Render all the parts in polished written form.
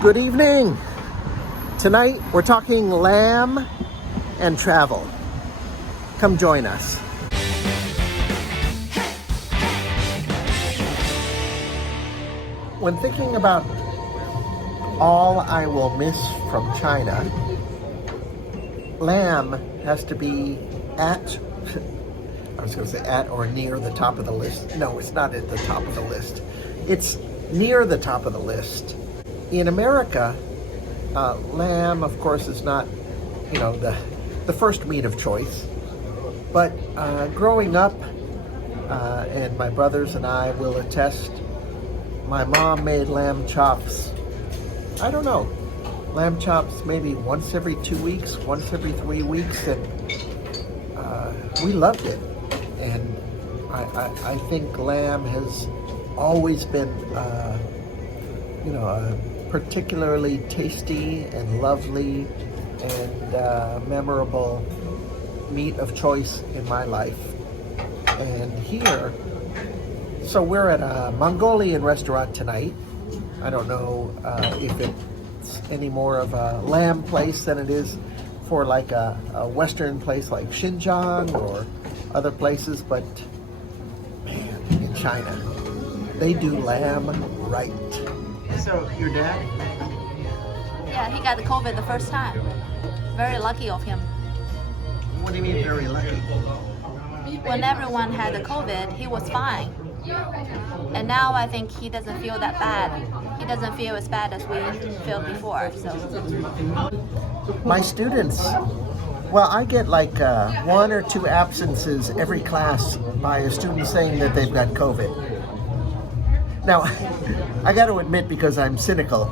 Good evening. Tonight we're talking lamb and travel. Come join us. When thinking about all I will miss from China, lamb has to be at, I was going to say at or near the top of the list. No, it's not at the top of the list. It's near the top of the list. In America, lamb, of course, is not, the first meat of choice. But growing up, and my brothers and I will attest, my mom made lamb chops, I don't know, lamb chops maybe once every 2 weeks, once every 3 weeks, and we loved it. And I think lamb has always been, a particularly tasty and lovely and memorable meat of choice in my life. And here, so we're at a Mongolian restaurant tonight. I don't know if it's any more of a lamb place than it is for like a Western place like Xinjiang or other places, but man, in China, they do lamb right. So, your dad? Yeah, he got the COVID the first time. Very lucky of him. What do you mean very lucky? When everyone had the COVID, he was fine. And now I think he doesn't feel that bad. He doesn't feel as bad as we felt before. So, my students, well, I get like 1 or 2 absences every class by a student saying that they've got COVID. Now, I got to admit, because I'm cynical,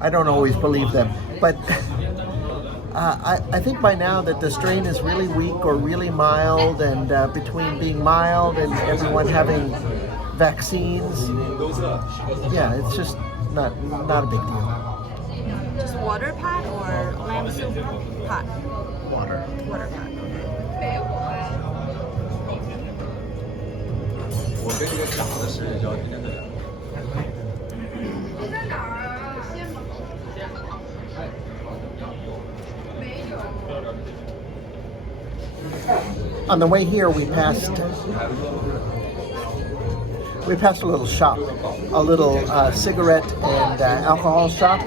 I don't always believe them. But I think by now that the strain is really weak or really mild, and between being mild and everyone having vaccines, yeah, it's just not a big deal. just water pot or lamb soup pot? Water. Water pot. On the way here, we passed a little shop, a little cigarette and alcohol shop.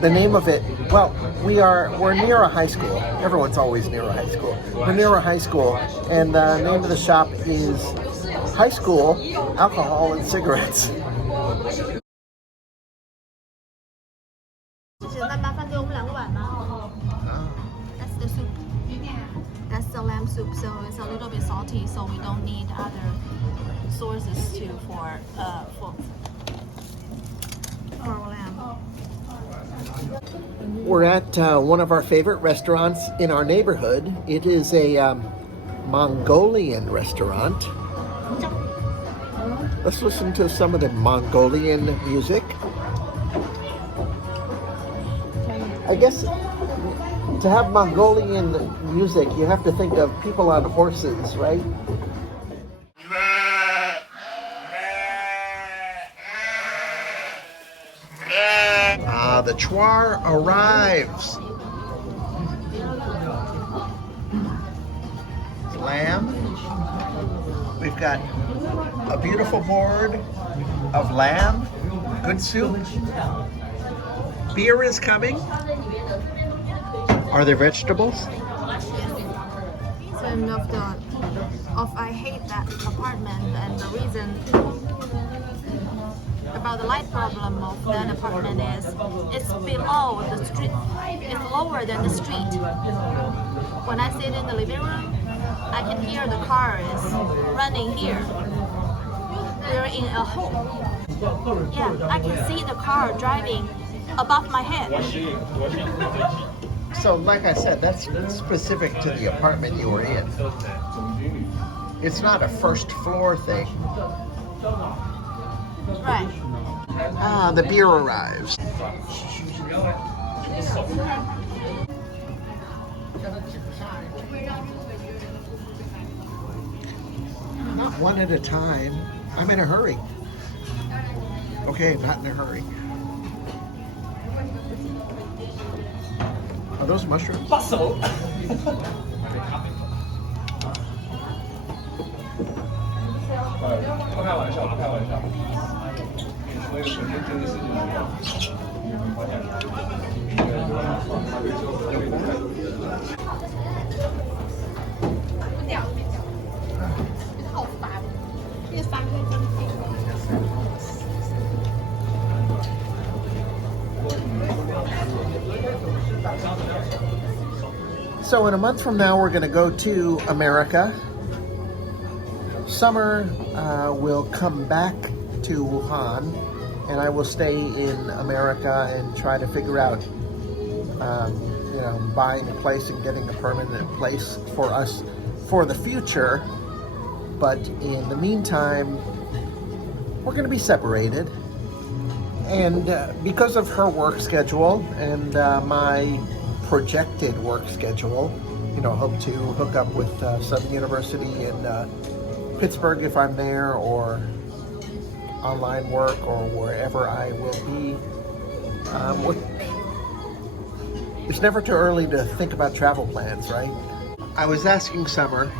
The name of it, well, we're near a high school. Everyone's always near a high school. We're near a high school, and the name of the shop is High School Alcohol and Cigarettes. That's the soup. That's the lamb soup, so it's a little bit salty, so we don't need other sources for lamb. We're at one of our favorite restaurants in our neighborhood. It is a Mongolian restaurant. Let's listen to some of the Mongolian music. I guess to have Mongolian music, you have to think of people on horses, right? The Chwar arrives. Lamb. We've got a beautiful board of lamb, good soup. Beer is coming. Are there vegetables? Reason of I hate that apartment, and the reason about the light problem of that apartment is it's below the street. It's lower than the street. When I sit in the living room, I can hear the cars running here. We're in a hole. Yeah, I can see the car driving above my head. So, like I said, that's specific to the apartment you were in. It's not a first floor thing. Right. The beer arrives. Not one at a time. I'm in a hurry. Okay, not in a hurry. those mushrooms? 不熟。不开玩笑，不开玩笑。所以首先这个事情是。好烦，这三个真挺。So in a month from now, we're going to go to America. Summer will come back to Wuhan, and I will stay in America and try to figure out, buying a place and getting a permanent place for us for the future. But in the meantime, we're going to be separated. And because of her work schedule and my projected work schedule, hope to hook up with some university in Pittsburgh if I'm there, or online work, or wherever I will be. It's never too early to think about travel plans, right? I was asking Summer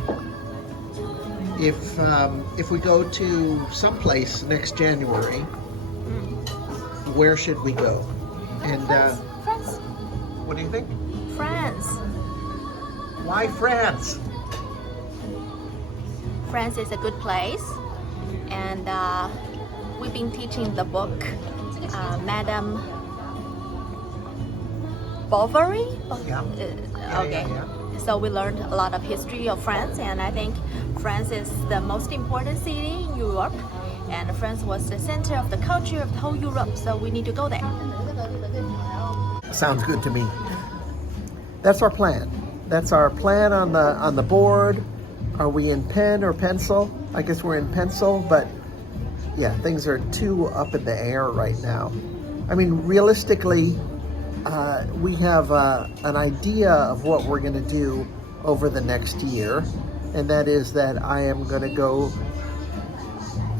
if we go to someplace next January, where should we go? And France. what do you think? France. Why France? France is a good place, and we've been teaching the book, Madame Bovary. Yeah. Okay. Yeah. So we learned a lot of history of France, and I think France is the most important city in Europe, and France was the center of the culture of the whole Europe. So we need to go there. Sounds good to me. That's our plan. That's our plan on the board. Are we in pen or pencil? I guess we're in pencil, but yeah, things are too up in the air right now. I mean, realistically, we have an idea of what we're going to do over the next year, and that is that I am going to go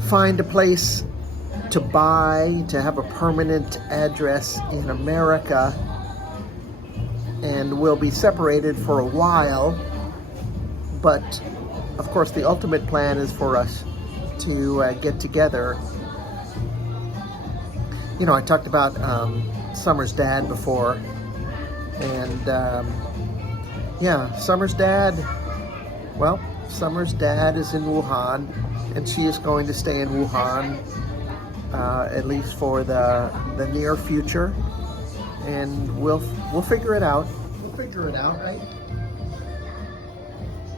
find a place to buy, to have a permanent address in America, and we'll be separated for a while, but of course the ultimate plan is for us to get together. I talked about Summer's dad before, and Summer's dad is in Wuhan, and she is going to stay in Wuhan at least for the near future, and we'll figure it out. We'll figure it out, right?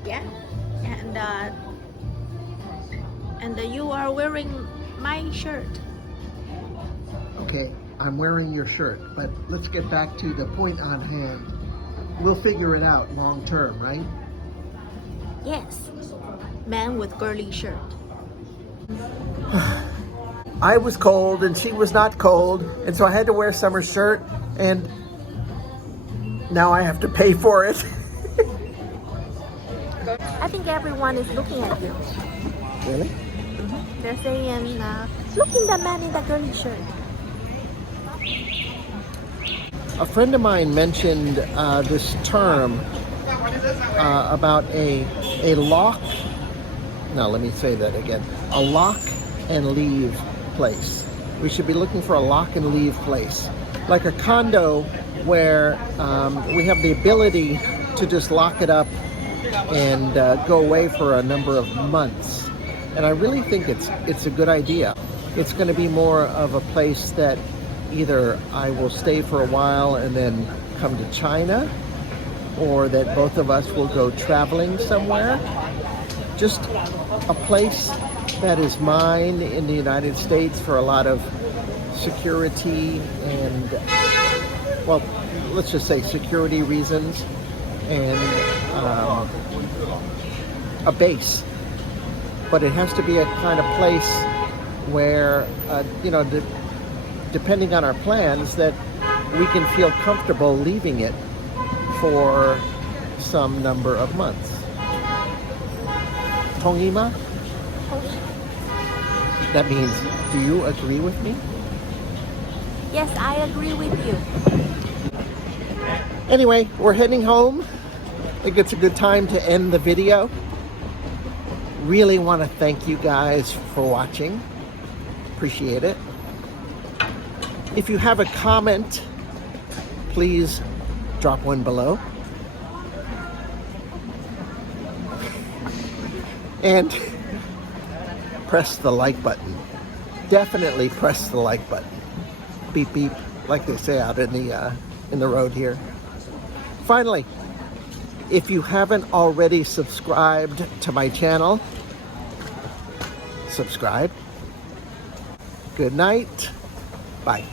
Yeah, and you are wearing my shirt. Okay, I'm wearing your shirt, but let's get back to the point on hand. We'll figure it out long term, right? Yes, man with girly shirt. I was cold and she was not cold, and so I had to wear Summer's shirt, and now I have to pay for it. I think everyone is looking at you. Really? They're saying, look at the man in the girly shirt. A friend of mine mentioned this term about a lock. No, let me say that again. A lock and leave place. We should be looking for a lock and leave place, like a condo where we have the ability to just lock it up and go away for a number of months. And I really think it's a good idea. It's going to be more of a place that either I will stay for a while and then come to China, or that both of us will go traveling somewhere. Just a place that is mine in the United States for a lot of security and, well, let's just say security reasons, and a base. But it has to be a kind of place where, depending on our plans, that we can feel comfortable leaving it for some number of months. 同意吗? That means, do you agree with me? Yes, I agree with you. Anyway, we're heading home. I think it's a good time to end the video. Really want to thank you guys for watching. Appreciate it. If you have a comment, please drop one below. And press the like button. Definitely press the like button. Beep beep, like they say out in the road here. Finally, if you haven't already subscribed to my channel, subscribe. Good night. Bye.